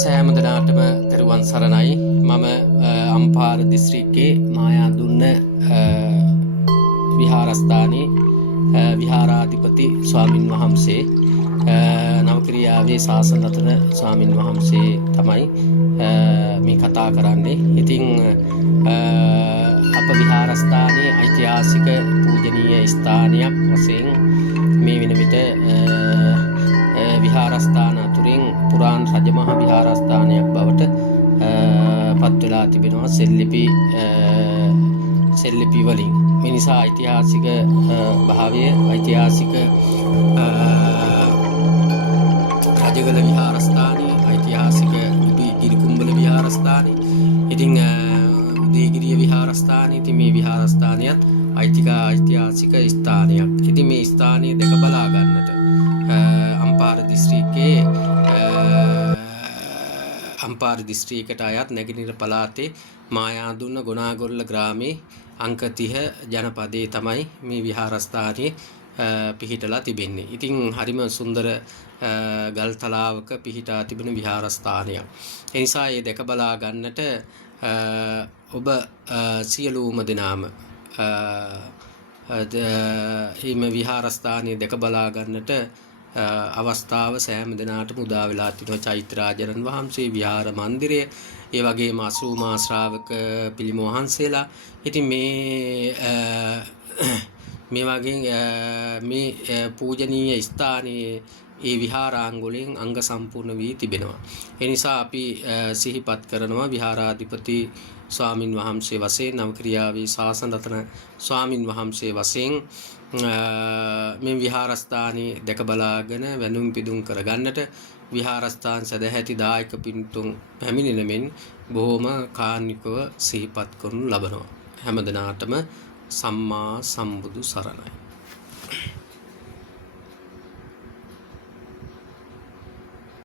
සෑම දිනාටම තෙරුවන් සරණයි. මම අම්පාර දිස්ත්‍රික්කයේ මායාදුන්න විහාරස්ථානයේ විහාරාධිපති ස්වාමින් වහන්සේ නවක්‍රියාවේ ශාසන රතන ස්වාමින් වහන්සේ තමයි මේ කතා කරන්නේ. ඉතින් අප විහාරස්ථානයේ ඓතිහාසික පූජනීය ස්ථානයක් වශයෙන් මේ වෙන විට විහාරස්ථාන අතුරින් පුරාණ රජමහා විහාරස්ථානයක් බවට පත් වෙලා තිබෙනවා සෙල්ලිපි වලින්. මේ නිසා ඓතිහාසික භාවය ඓතිහාසික රජගල විහාරස්ථානයේ ඓතිහාසික ගිරිකුඹල විහාරස්ථානයේ ඉතින් උදේගිරිය විහාරස්ථානයේ ඉතින් මේ විහාරස්ථානයත් ඓතිහාසික ස්ථානයක්. ඉතින් මේ ස්ථානය දැක බලා ගන්නට අම්පාර දිස්ත්‍රික්කයට අයත් නැගෙනහිර පළාතේ මායාදුන්න ගොනාගොල්ල ග්‍රාමයේ අංක 30 ජනපදයේ තමයි මේ විහාරස්ථානයේ පිහිටලා තිබෙන්නේ. ඉතින් හරිම සුන්දර ගල්තලාවක පිහිටා තිබෙන විහාරස්ථානයක්. ඒ නිසා ඒ දැක බලා ගන්නට ඔබ සියලුම දෙනාම මේ විහාරස්ථානයේ දැක බලා ගන්නට අවස්ථාව සෑම දිනාටම උදා වෙලා තිනවා. චෛත්‍යරාජරන් වහන්සේ, විහාර මන්දිරය, ඒ වගේම 80 මහා ශ්‍රාවක පිළිම වහන්සේලා. ඉතින් මේ වගේ මේ පූජනීය ස්ථානයේ ඒ විහාරාංගවලින් අංග සම්පූර්ණ වී තිබෙනවා. ඒ නිසා අපි සිහිපත් කරනවා විහාරාධිපති ස්වාමින් වහන්සේ වශයෙන්, නවක්‍රියාවේ ශාසන රතන ස්වාමින් වහන්සේ වශයෙන් මේ විහාරස්ථානයේ දැක බලාගෙන වැඳුම් පිදුම් කරගන්නට විහාරස්ථාන සදැහැති දායක පින්තුන් පැමිණෙන මෙන් බොහොම කාර්නිකව සිහිපත් කරනු ලබනවා. හැම දිනාටම සම්මා සම්බුදු සරණයි.